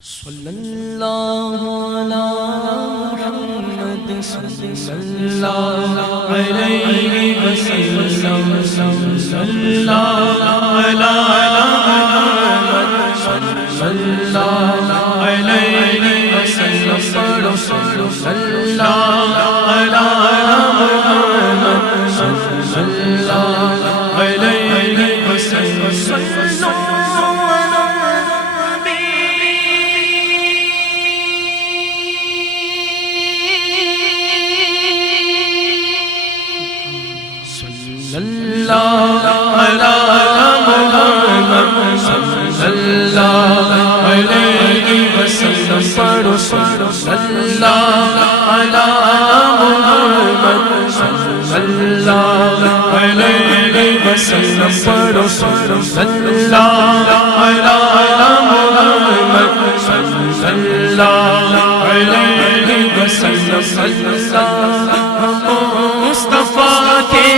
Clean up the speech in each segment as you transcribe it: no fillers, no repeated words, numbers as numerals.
صلی اللہ علی محمد صلی اللہ علیہ وسلم صلی اللہ علی محمد صلی اللہ علیہ وسلم پڑھو صلی اللہ علی محمد صلی اللہ علیہ وسلم اللہ علی محمد صلی اللہ علیہ وسلم پڑھو صلی اللہ علی محمد صلی اللہ علیہ وسلم پڑھو صلی اللہ علی محمد صلی اللہ علیہ وسلم مصطفیٰ کے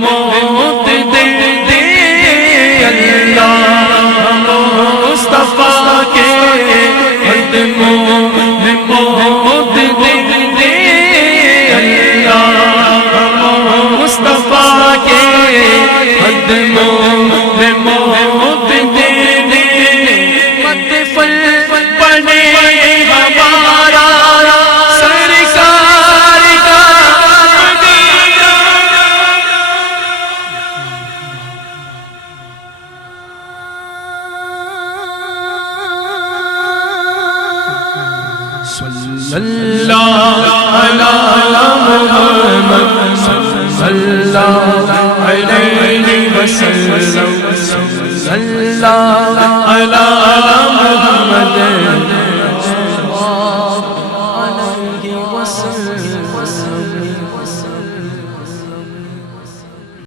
موت دے دے اللہ مصطفیٰ کے موت دے دے اللہ مصطفیٰ کے موت دے دے مت فل بنے ہمارا صلی اللہ علی محمد صلی اللہ علیہ وسلم صلی اللہ علی محمد علیہ وسلم